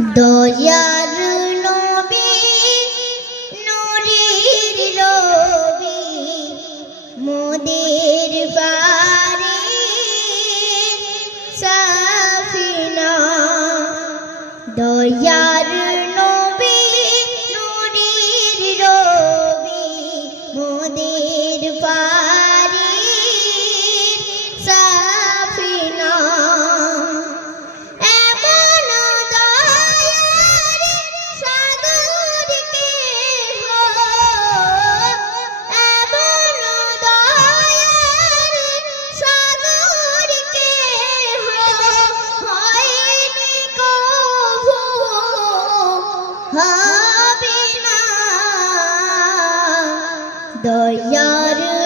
দয়ার নবী নুরির রবি মোদের পারে সাফিনা। দয়ার 多忧郁。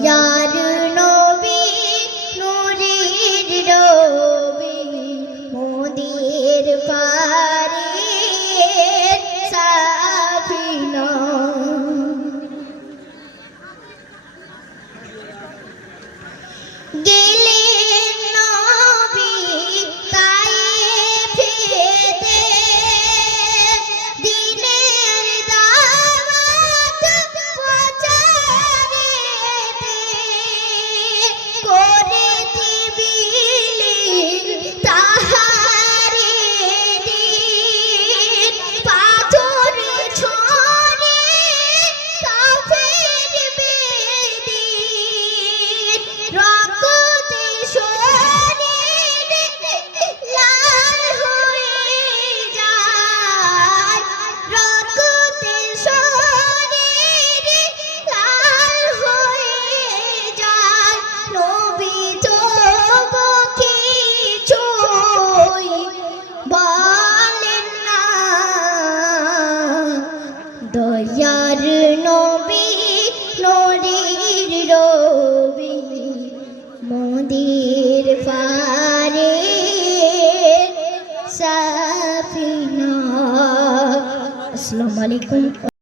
Yeah. দয়ার নবী নদীর রবি মোদির পারে সাফিনা আসসালামু আলাইকুম